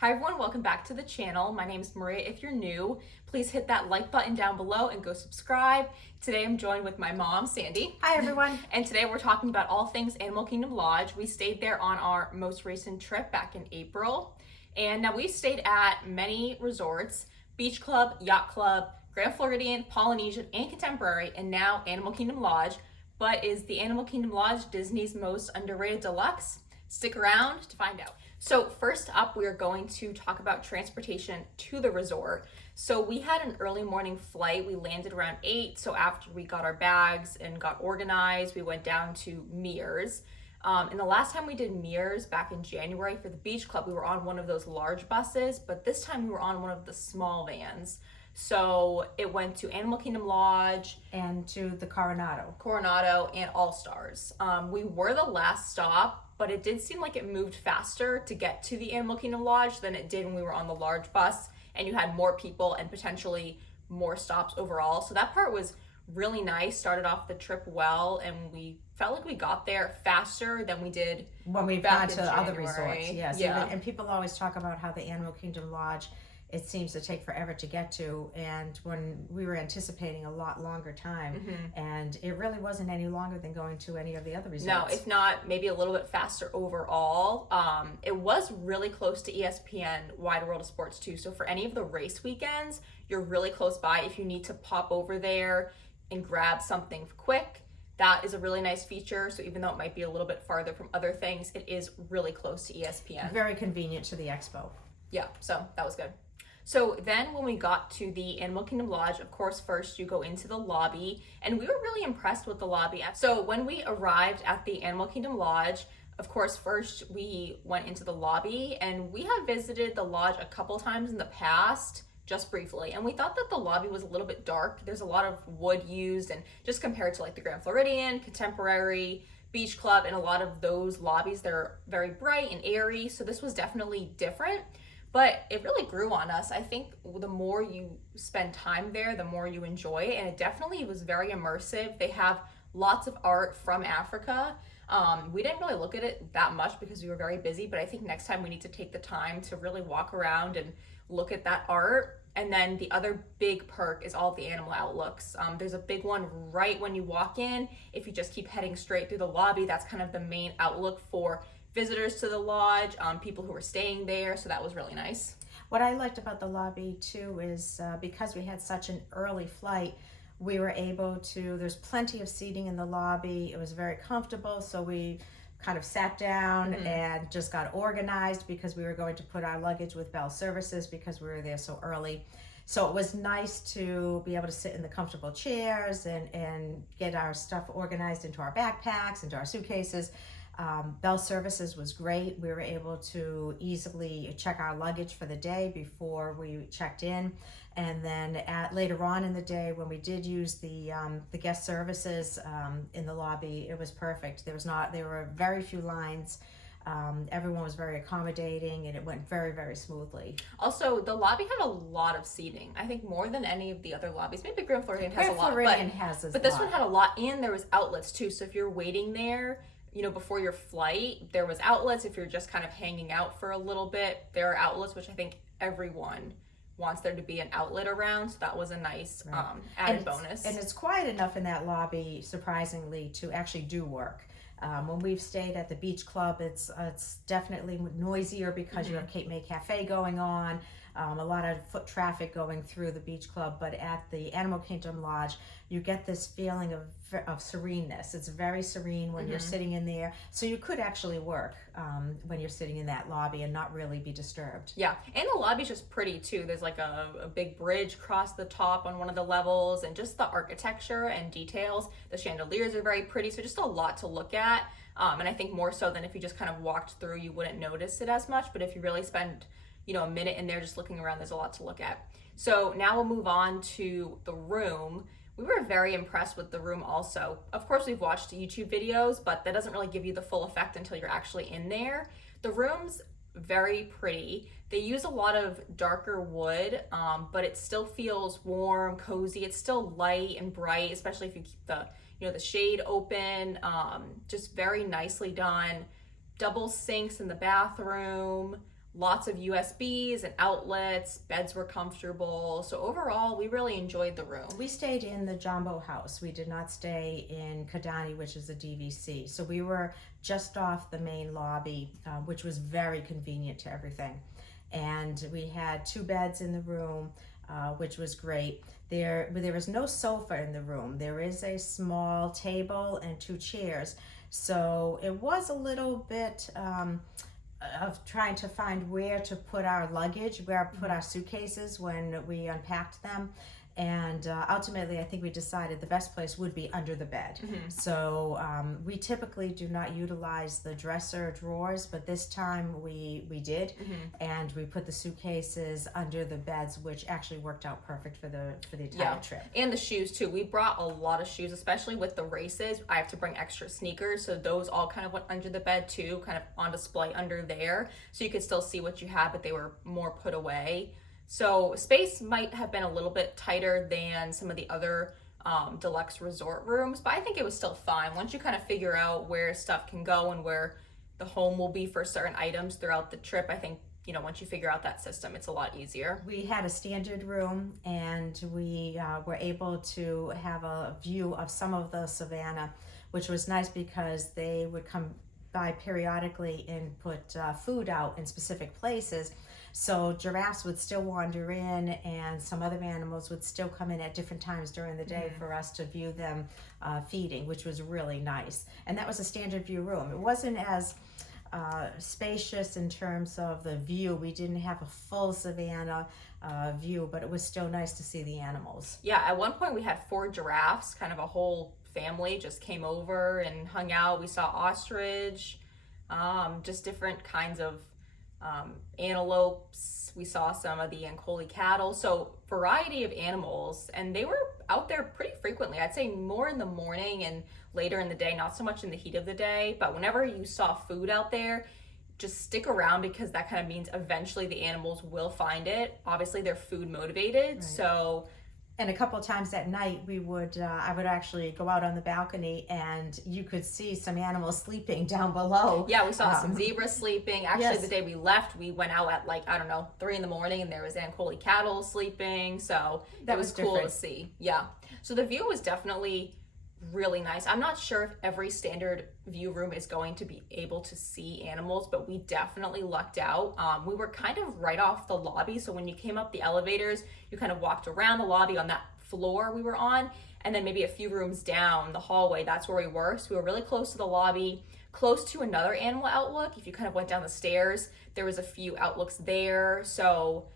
Hi everyone, welcome back to the channel. My name is Maria. If you're new, please hit that like button down below and go subscribe. Today I'm joined with my mom, Sandy. Hi everyone. And today we're talking about all things Animal Kingdom Lodge. We stayed there on our most recent trip back in April. And now we've stayed at many resorts, Beach Club, Yacht Club, Grand Floridian, Polynesian, and Contemporary, and now Animal Kingdom Lodge. But is the Animal Kingdom Lodge Disney's most underrated deluxe? Stick around to find out. So first up, we are going to talk about transportation to the resort. So we had an early morning flight. We landed around 8. So after we got our bags and got organized, we went down to Mears. And the last time we did Mears back in January for the Beach Club, we were on one of those large buses, but this time we were on one of the small vans. So it went to Animal Kingdom Lodge And to the Coronado. and All Stars. We were the last stop, but it did seem like it moved faster to get to the Animal Kingdom Lodge than it did when we were on the large bus and you had more people and potentially more stops overall. So that part was really nice, started off the trip well, and we felt like we got there faster than we did When we've back gone in to the other January. resorts, yes. Yeah. And people always talk about how the Animal Kingdom Lodge, it seems to take forever to get to. And when we were anticipating a lot longer time, and it really wasn't any longer than going to any of the other resorts. No, if not, maybe a little bit faster overall. It was really close to ESPN Wide World of Sports too. So for any of the race weekends, you're really close by. If you need to pop over there and grab something quick, that is a really nice feature. So even though it might be a little bit farther from other things, it is really close to ESPN. Very convenient to the expo. Yeah, so that was good. So then when we got to the Animal Kingdom Lodge, of course, first you go into the lobby, and we were really impressed with the lobby. So when we arrived at the Animal Kingdom Lodge, of course, first we went into the lobby, and we have visited the lodge a couple times in the past, just briefly, and we thought that the lobby was a little bit dark. There's a lot of wood used, and just compared to like the Grand Floridian, Contemporary, Beach Club, and a lot of those lobbies, they're very bright and airy, so this was definitely different. But it really grew on us. I think the more you spend time there, the more you enjoy it. And it definitely was very immersive. They have lots of art from Africa. We didn't really look at it that much because we were very busy, but I think next time we need to take the time to really walk around and look at that art. And then the other big perk is all the animal outlooks. There's a big one right when you walk in. If you just keep heading straight through the lobby, that's kind of the main outlook for visitors to the lodge, people who were staying there, so that was really nice. What I liked about the lobby too is because we had such an early flight, we were able to, there's plenty of seating in the lobby. It was very comfortable, so we kind of sat down and just got organized because we were going to put our luggage with Bell Services because we were there so early. So it was nice to be able to sit in the comfortable chairs and get our stuff organized into our backpacks, into our suitcases. Bell Services was great. We were able to easily check our luggage for the day before we checked in, and then later on in the day when we did use the guest services in the lobby, it was perfect. There were very few lines. Everyone was very accommodating, and it went very, very smoothly. Also, the lobby had a lot of seating. I think more than any of the other lobbies. Maybe Grand Floridian has a lot, but this one had a lot, and there was outlets too. So if you're waiting there, you know, before your flight, there was outlets. If you're just kind of hanging out for a little bit, there are outlets, which I think everyone wants there to be an outlet around. So that was a nice added bonus. And it's quiet enough in that lobby, surprisingly, to actually do work. When we've stayed at the Beach Club, it's definitely noisier because you have Cape May Cafe going on, a lot of foot traffic going through the Beach Club. But at the Animal Kingdom Lodge, you get this feeling of sereneness. It's very serene when you're sitting in there. So you could actually work when you're sitting in that lobby and not really be disturbed. Yeah, and the lobby's just pretty too. There's like a big bridge across the top on one of the levels, and just the architecture and details. The chandeliers are very pretty, so just a lot to look at. And I think more so than if you just kind of walked through, you wouldn't notice it as much. But if you really spend, you know, a minute in there just looking around, there's a lot to look at. So now we'll move on to the room. We were very impressed with the room also. Of course, we've watched YouTube videos, but that doesn't really give you the full effect until you're actually in there. The room's very pretty. They use a lot of darker wood, but it still feels warm, cozy. It's still light and bright, especially if you keep the shade open. Just very nicely done. Double sinks in the bathroom, lots of USBs and outlets, beds were comfortable. So overall, we really enjoyed the room. We stayed in the Jambo house. We did not stay in Kidani, which is a DVC. So we were just off the main lobby, which was very convenient to everything. And we had 2 beds in the room, which was great. There was no sofa in the room. There is a small table and 2 chairs. So it was a little bit of trying to find where to put our luggage, where to put our suitcases when we unpacked them. And ultimately, I think we decided the best place would be under the bed. So we typically do not utilize the dresser drawers, but this time we did, and we put the suitcases under the beds, which actually worked out perfect for the entire trip. And the shoes too. We brought a lot of shoes, especially with the races. I have to bring extra sneakers, so those all kind of went under the bed too, kind of on display under there, so you could still see what you had, but they were more put away. So space might have been a little bit tighter than some of the other deluxe resort rooms, but I think it was still fine. Once you kind of figure out where stuff can go and where the home will be for certain items throughout the trip, I think, you know, once you figure out that system, it's a lot easier. We had a standard room, and we were able to have a view of some of the savannah, which was nice because they would come by periodically and put food out in specific places. So giraffes would still wander in, and some other animals would still come in at different times during the day for us to view them feeding, which was really nice. And that was a standard view room. It wasn't as spacious in terms of the view. We didn't have a full savannah view, but it was still nice to see the animals. Yeah, at one point we had 4 giraffes, kind of a whole family just came over and hung out. We saw ostrich, just different kinds of antelopes. We saw some of the Ankole cattle, so variety of animals, and they were out there pretty frequently. I'd say more in the morning and later in the day, not so much in the heat of the day, but whenever you saw food out there, just stick around, because that kind of means eventually the animals will find it. Obviously they're food motivated, right. So and a couple of times at night, we would I would actually go out on the balcony, and you could see some animals sleeping down below. Yeah, we saw some zebras sleeping. Actually, the day we left, we went out at 3 in the morning, and there was Ankole cattle sleeping. So that was cool to see. Yeah. So the view was definitely really nice. I'm not sure if every standard view room is going to be able to see animals, but we definitely lucked out. We were kind of right off the lobby, so when you came up the elevators, you kind of walked around the lobby on that floor we were on, and then maybe a few rooms down the hallway, that's where we were. So we were really close to the lobby, close to another animal outlook. If you kind of went down the stairs, there was a few outlooks there. So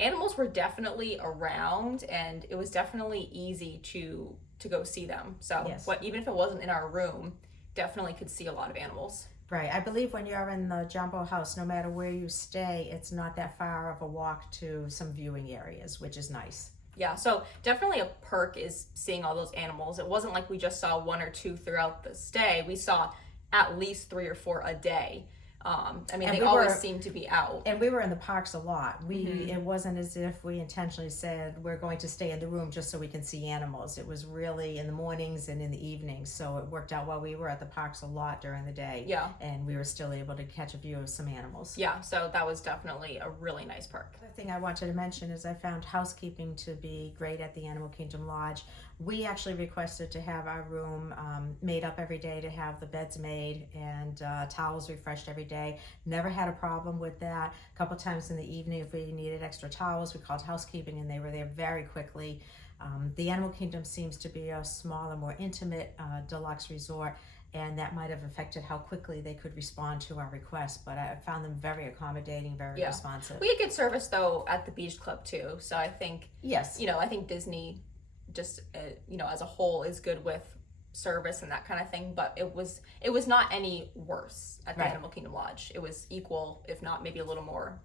animals were definitely around, and it was definitely easy to go see them. So even if it wasn't in our room, definitely could see a lot of animals. Right. I believe when you're in the Jambo house, no matter where you stay, it's not that far of a walk to some viewing areas, which is nice. Yeah, so definitely a perk is seeing all those animals. It wasn't like we just saw 1 or 2 throughout the stay. We saw at least 3 or 4 a day. They always seem to be out. And we were in the parks a lot. It wasn't as if we intentionally said we're going to stay in the room just so we can see animals. It was really in the mornings and in the evenings. So it worked out while we were at the parks a lot during the day. Yeah. And we were still able to catch a view of some animals. Yeah, so that was definitely a really nice perk. The other thing I wanted to mention is I found housekeeping to be great at the Animal Kingdom Lodge. We actually requested to have our room made up every day, to have the beds made and towels refreshed every day. Never had a problem with that. A couple times in the evening, if we needed extra towels, we called housekeeping, and they were there very quickly. The Animal Kingdom seems to be a smaller, more intimate deluxe resort, and that might have affected how quickly they could respond to our request, but I found them very accommodating, very responsive. We had good service though at the beach club too, so I think I think Disney just as a whole is good with service and that kind of thing, but it was not any worse at the Animal Kingdom Lodge. It was equal, if not maybe a little more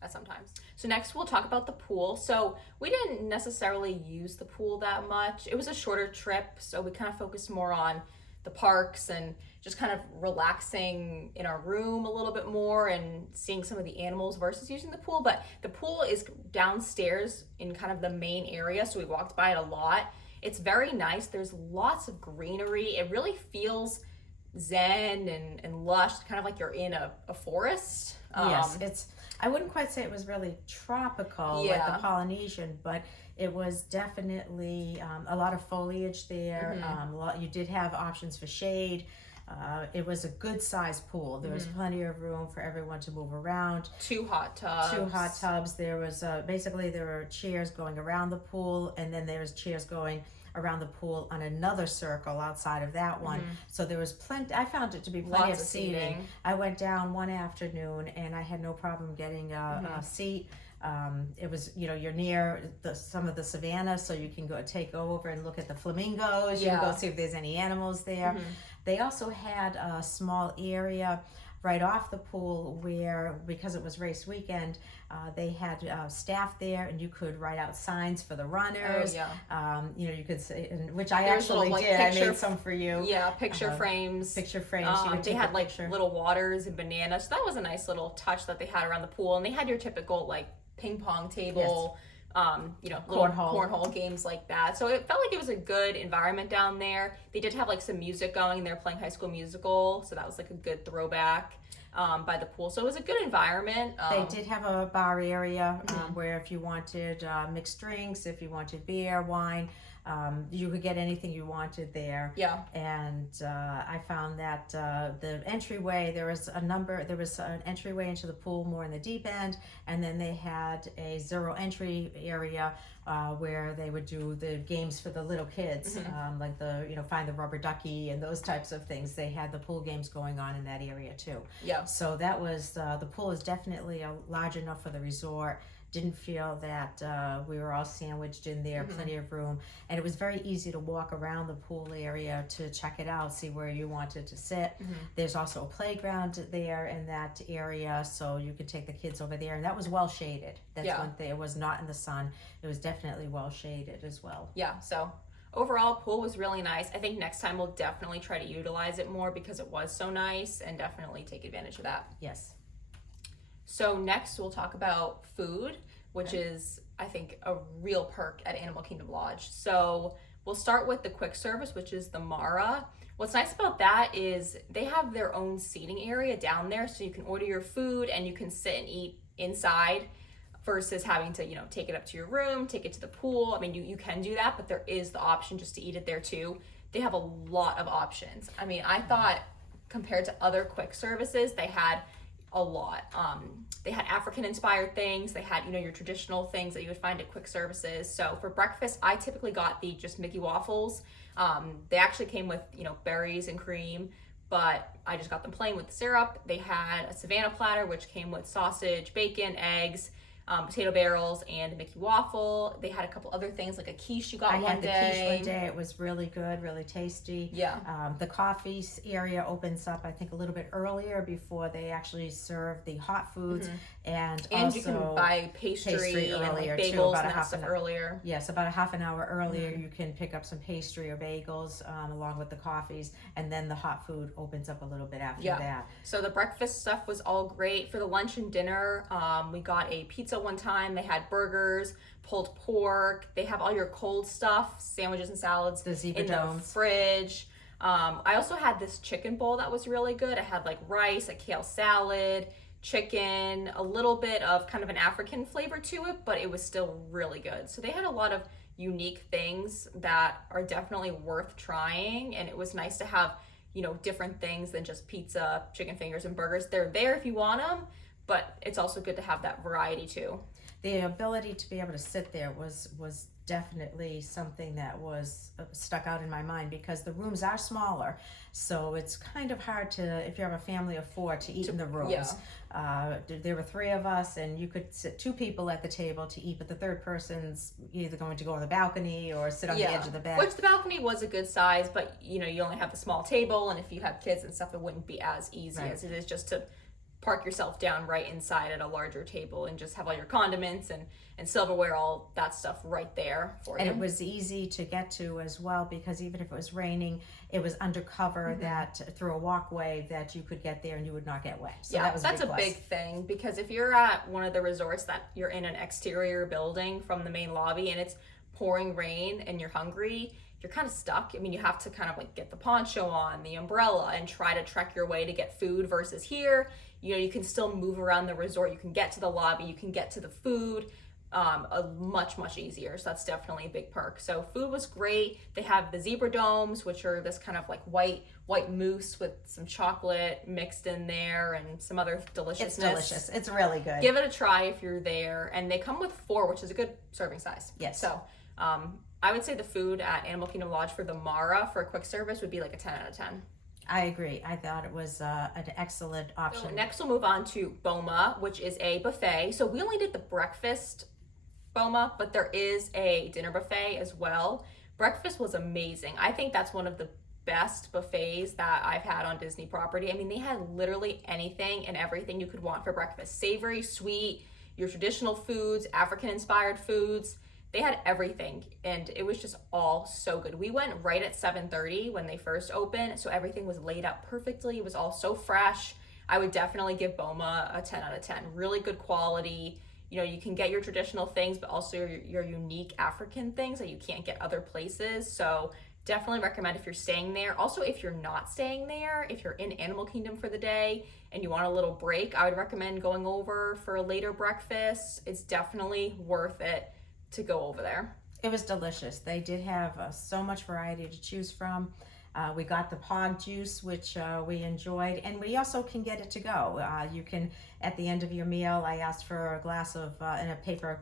at sometimes. So next we'll talk about the pool. So we didn't necessarily use the pool that much. It was a shorter trip, so we kind of focused more on the parks and just kind of relaxing in our room a little bit more and seeing some of the animals versus using the pool. But the pool is downstairs in kind of the main area, so we walked by it a lot. It's very nice. There's lots of greenery. It really feels zen and lush, kind of like you're in a forest. Yes, I wouldn't quite say it was really tropical like the Polynesian, but it was definitely a lot of foliage there. You did have options for shade. It was a good sized pool. There was plenty of room for everyone to move around. 2 hot tubs. There was basically there were chairs going around the pool, and then there was chairs going around the pool on another circle outside of that one. So there was plenty. I found it to be plenty of seating. I went down one afternoon and I had no problem getting a seat. It was, you're near some of the savannah, so you can take over and look at the flamingos. You can go see if there's any animals there. They also had a small area right off the pool where, because it was race weekend, they had staff there, and you could write out signs for the runners. You could say, which I actually did. I made some for you. Picture frames. They had little waters and bananas. So that was a nice little touch that they had around the pool, and they had your typical ping pong table. Little cornhole games like that. So it felt like it was a good environment down there. They did have some music going. They were playing High School Musical, so that was a good throwback by the pool. So it was a good environment. They did have a bar area where if you wanted mixed drinks, if you wanted beer, wine, you could get anything you wanted there. And I found that the entryway, there was an entryway into the pool more in the deep end, and then they had a zero entry area where they would do the games for the little kids, like find the rubber ducky and those types of things. They had the pool games going on in that area too. So that was, the pool is definitely large enough for the resort. Didn't feel that we were all sandwiched in there, plenty of room. And it was very easy to walk around the pool area to check it out, see where you wanted to sit. There's also a playground there in that area, so you could take the kids over there. And that was well shaded. That's one thing. It was not in the sun. It was definitely well shaded as well. So overall, pool was really nice. I think next time we'll definitely try to utilize it more because it was so nice, and definitely take advantage of that. Yes. So next we'll talk about food, which is, I think, a real perk at Animal Kingdom Lodge. So we'll start with the quick service, which is the Mara. What's nice about that is they have their own seating area down there, so you can order your food and you can sit and eat inside versus having to, take it up to your room, take it to the pool. I mean, you can do that, but there is the option just to eat it there too. They have a lot of options. I mean, I thought compared to other quick services, they had a lot. They had African inspired things. They had, your traditional things that you would find at quick services. So for breakfast, I typically got the just Mickey waffles. They actually came with, berries and cream, but I just got them plain with the syrup. They had a Savannah platter, which came with sausage, bacon, eggs, potato barrels, and a Mickey waffle. They had a couple other things like a quiche you got one day. I had the quiche one day. It was really good, really tasty. The coffee area opens up, I think, a little bit earlier before they actually serve the hot foods. And also you can buy pastry earlier and bagels too, about and that stuff earlier. Yes, about a half an hour earlier, you can pick up some pastry or bagels along with the coffees, and then the hot food opens up a little bit after that. So the breakfast stuff was all great. For the lunch and dinner, we got a pizza one time. They had burgers, pulled pork. They have all your cold stuff, sandwiches and salads the in the fridge. I also had this chicken bowl that was really good. I had rice, a kale salad, chicken, a little bit of kind of an African flavor to it, but it was still really good. So they had a lot of unique things that are definitely worth trying, and it was nice to have, different things than just pizza, chicken fingers, and burgers. They're there if you want them, but it's also good to have that variety too. The ability to be able to sit there was definitely something that was stuck out in my mind, because the rooms are smaller, so it's kind of hard to, if you have a family of 4, to eat in the rooms. There were 3 of us, and you could sit 2 people at the table to eat, but the third person's either going to go on the balcony or sit on the edge of the bed. Which the balcony was a good size, but you only have the small table, and if you have kids and stuff, it wouldn't be as easy as it is just to park yourself down right inside at a larger table and just have all your condiments and silverware, all that stuff right there for you. And it was easy to get to as well, because even if it was raining, it was undercover that through a walkway that you could get there and you would not get wet. So that's a big thing, because if you're at one of the resorts that you're in an exterior building from the main lobby and it's pouring rain and you're hungry, you're kind of stuck. I mean, you have to kind of like get the poncho on, the umbrella, and try to trek your way to get food versus here, you know, you can still move around the resort. You can get to the lobby, you can get to the food much easier. So that's definitely a big perk. So food was great. They have the zebra domes, which are this kind of like white mousse with some chocolate mixed in there and some other deliciousness. It's delicious. It's really good. Give it a try if you're there. And they come with 4, which is a good serving size. Yes. So I would say the food at Animal Kingdom Lodge for the Mara for a quick service would be like a 10 out of 10. I agree. I thought it was an excellent option. So next we'll move on to Boma, which is a buffet. So we only did the breakfast Boma, but there is a dinner buffet as well. Breakfast was amazing. I think that's one of the best buffets that I've had on Disney property. I mean, they had literally anything and everything you could want for breakfast. Savory, sweet, your traditional foods, African-inspired foods. They had everything, and it was just all so good. We went right at 7:30 when they first opened, so everything was laid out perfectly. It was all so fresh. I would definitely give Boma a 10 out of 10. Really good quality. You know, you can get your traditional things, but also your unique African things that you can't get other places. So definitely recommend if you're staying there. Also, if you're not staying there, if you're in Animal Kingdom for the day and you want a little break, I would recommend going over for a later breakfast. It's definitely worth it to go over there. It was delicious. They did have so much variety to choose from. We got the pog juice, which we enjoyed, and we also can get it to go. You can, at the end of your meal, I asked for a glass of, in a paper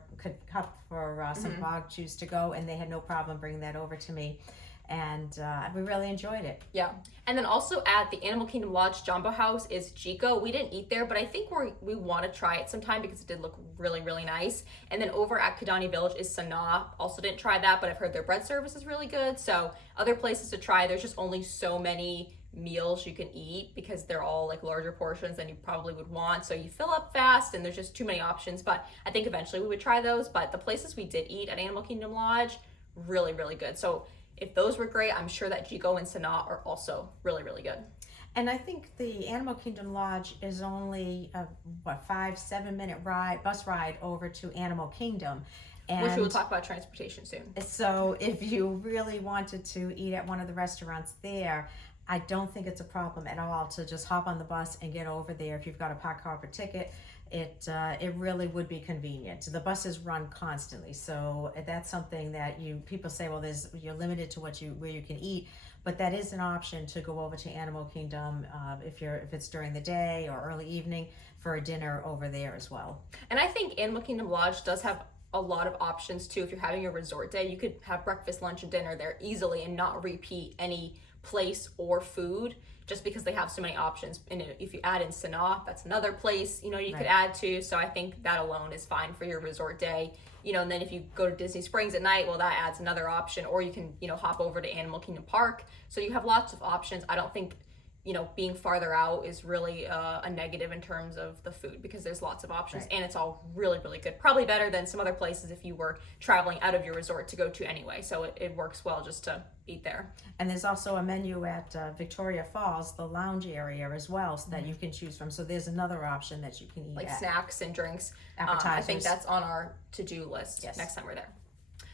cup for some pog juice to go, and they had no problem bringing that over to me. And we really enjoyed it. Yeah. And then also at the Animal Kingdom Lodge Jambo House is Chico. We didn't eat there, but I think we want to try it sometime because it did look really nice. And then over at Kidani Village is Sanaa. Also didn't try that, but I've heard their bread service is really good. So other places to try. There's just only so many meals you can eat because they're all like larger portions than you probably would want. So you fill up fast and there's just too many options. But I think eventually we would try those. But the places we did eat at Animal Kingdom Lodge, really good. So if those were great, I'm sure that Chico and Sanaa are also really good. And I think the Animal Kingdom Lodge is only a 5-7 minute bus ride over to Animal Kingdom. And which we will talk about transportation soon. So if you really wanted to eat at one of the restaurants there, I don't think it's a problem at all to just hop on the bus and get over there. If you've got a park hopper ticket, it really would be convenient. The buses run constantly, so that's something that people say, well, you're limited to where you can eat, but that is an option to go over to Animal Kingdom if it's during the day or early evening for a dinner over there as well. And I think Animal Kingdom Lodge does have a lot of options too. If you're having a resort day, you could have breakfast, lunch, and dinner there easily and not repeat any place or food just because they have so many options. And if you add in Sanaa, that's another place, you could add to. So I think that alone is fine for your resort day. And then if you go to Disney Springs at night, well, that adds another option. Or you can, hop over to Animal Kingdom Park. So you have lots of options. I don't think being farther out is really a negative in terms of the food because there's lots of options and it's all really good. Probably better than some other places if you were traveling out of your resort to go to anyway. So it works well just to eat there. And there's also a menu at Victoria Falls, the lounge area as well, so that you can choose from. So there's another option that you can eat like snacks and drinks. Appetizers. I think that's on our to-do list next time we're there.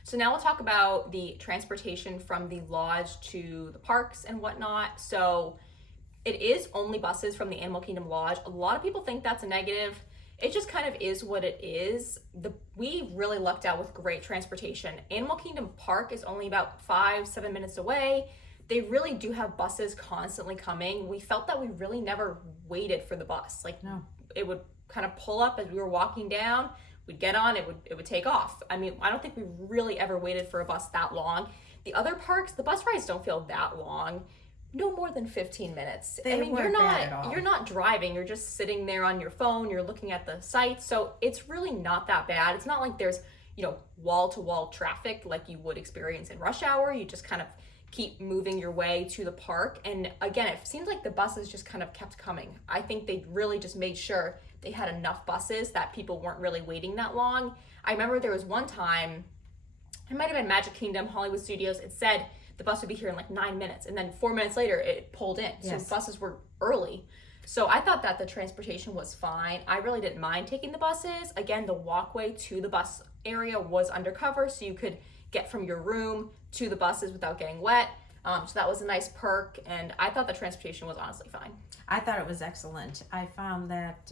So now we'll talk about the transportation from the lodge to the parks and whatnot. So it is only buses from the Animal Kingdom Lodge. A lot of people think that's a negative. It just kind of is what it is. We really lucked out with great transportation. Animal Kingdom Park is only about 5-7 minutes away. They really do have buses constantly coming. We felt that we really never waited for the bus. It would kind of pull up as we were walking down. We'd get on, it would take off. I mean, I don't think we really ever waited for a bus that long. The other parks, the bus rides don't feel that long. No more than 15 minutes. You're not driving, you're just sitting there on your phone, you're looking at the sites. So it's really not that bad. It's not like there's, wall to wall traffic like you would experience in rush hour. You just kind of keep moving your way to the park. And again, it seems like the buses just kind of kept coming. I think they really just made sure they had enough buses that people weren't really waiting that long. I remember there was one time, it might have been Magic Kingdom, Hollywood Studios, it said the bus would be here in like 9 minutes, and then 4 minutes later it pulled in. So buses were early. So I thought that the transportation was fine. I really didn't mind taking the buses. Again, the walkway to the bus area was undercover, so you could get from your room to the buses without getting wet. So that was a nice perk, and I thought the transportation was honestly fine. I thought it was excellent. I found that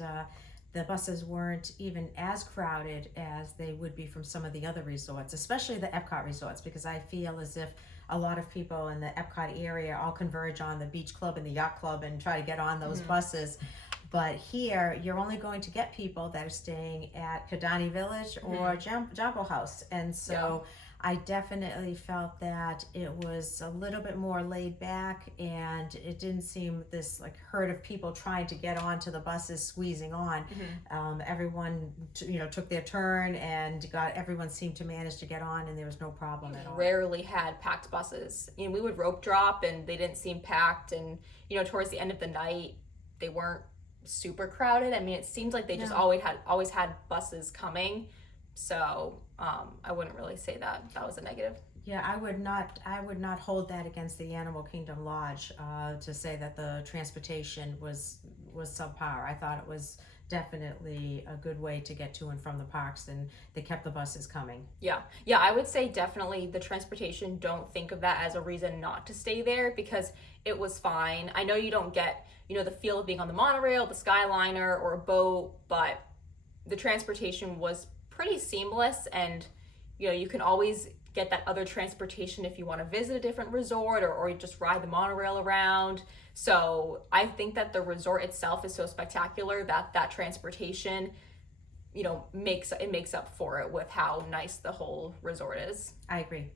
the buses weren't even as crowded as they would be from some of the other resorts, especially the Epcot resorts, because I feel as if a lot of people in the Epcot area all converge on the beach club and the yacht club and try to get on those buses. But here, you're only going to get people that are staying at Kidani Village or Jambo House. And so I definitely felt that it was a little bit more laid back, and it didn't seem this like herd of people trying to get onto the buses squeezing on. Everyone took their turn, and everyone seemed to manage to get on, and there was no problem at all. Rarely had packed buses. We would rope drop and they didn't seem packed, and towards the end of the night they weren't super crowded. I mean, it seems like they just always had buses coming. So I wouldn't really say that was a negative. Yeah, I would not hold that against the Animal Kingdom Lodge to say that the transportation was subpar. I thought it was definitely a good way to get to and from the parks, and they kept the buses coming. Yeah, I would say definitely the transportation, don't think of that as a reason not to stay there, because it was fine. I know you don't get, the feel of being on the monorail, the Skyliner, or a boat, but the transportation was pretty seamless, and you can always get that other transportation if you want to visit a different resort or just ride the monorail around. So I think that the resort itself is so spectacular that transportation makes up for it with how nice the whole resort is. I agree.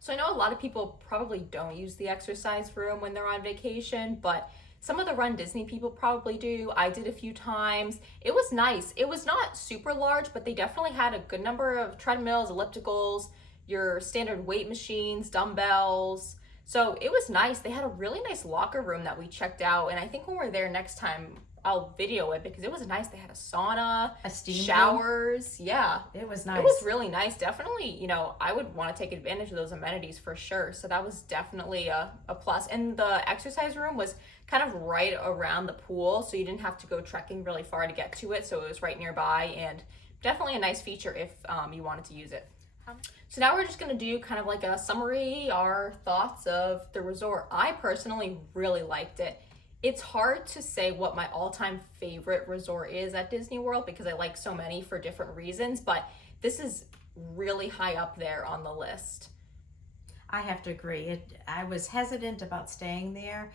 So I know a lot of people probably don't use the exercise room when they're on vacation, but some of the Run Disney people probably do. I did a few times. It was nice. It was not super large, but they definitely had a good number of treadmills, ellipticals, your standard weight machines, dumbbells. So it was nice. They had a really nice locker room that we checked out, and I think when we're there next time, I'll video it because it was nice. They had a sauna, a steam showers. room. Yeah. It was nice. It was really nice. Definitely, I would want to take advantage of those amenities for sure. So that was definitely a plus. And the exercise room was kind of right around the pool, so you didn't have to go trekking really far to get to it. So it was right nearby, and definitely a nice feature if you wanted to use it. So now we're just going to do kind of like a summary, our thoughts of the resort. I personally really liked it. It's hard to say what my all-time favorite resort is at Disney World because I like so many for different reasons, but this is really high up there on the list. I have to agree. I was hesitant about staying there.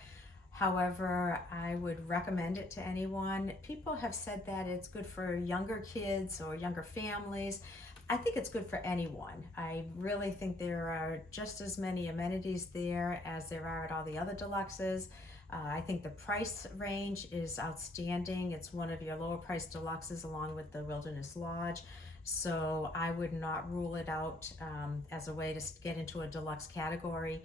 However, I would recommend it to anyone. People have said that it's good for younger kids or younger families. I think it's good for anyone. I really think there are just as many amenities there as there are at all the other deluxes. I think the price range is outstanding. It's one of your lower price deluxes along with the Wilderness Lodge. So I would not rule it out as a way to get into a deluxe category.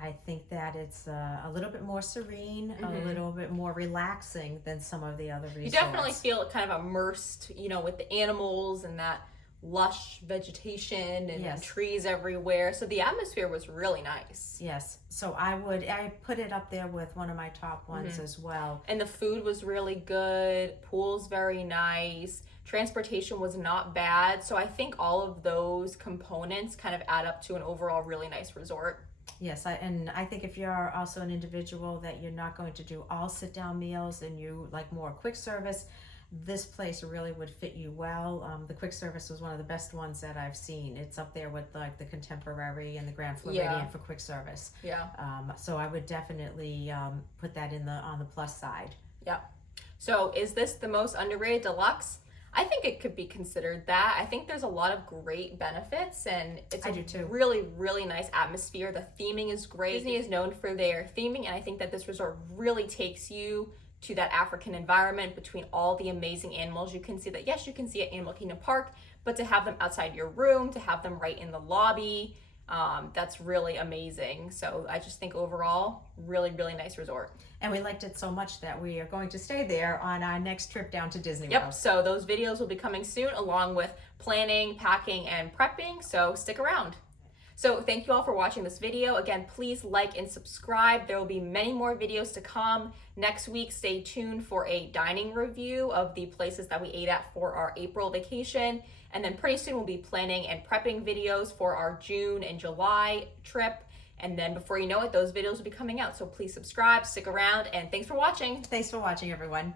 I think that it's a little bit more serene, a little bit more relaxing than some of the other resorts. You definitely feel kind of immersed, with the animals and that lush vegetation and trees everywhere. So the atmosphere was really nice. Yes. So I put it up there with one of my top ones as well. And the food was really good. Pool's very nice. Transportation was not bad. So I think all of those components kind of add up to an overall really nice resort. Yes, and I think if you're also an individual that you're not going to do all sit-down meals and you like more quick service, this place really would fit you well. The quick service was one of the best ones that I've seen. It's up there with like the Contemporary and the Grand Floridian for quick service. Yeah. So I would definitely put that on the plus side. Yeah. So is this the most underrated deluxe? I think it could be considered that. I think there's a lot of great benefits, and it's a really, really nice atmosphere. The theming is great. Disney is known for their theming, and I think that this resort really takes you to that African environment between all the amazing animals you can see. That yes, you can see at Animal Kingdom Park, but to have them outside your room, to have them right in the lobby, that's really amazing. So I just think overall, really, really nice resort. And we liked it so much that we are going to stay there on our next trip down to Disney World. Yep, so those videos will be coming soon along with planning, packing, and prepping, so stick around. So thank you all for watching this video. Again, please like and subscribe. There will be many more videos to come. Next week, stay tuned for a dining review of the places that we ate at for our April vacation. And then pretty soon we'll be planning and prepping videos for our June and July trip. And then before you know it, those videos will be coming out. So please subscribe, stick around, and thanks for watching. Thanks for watching, everyone.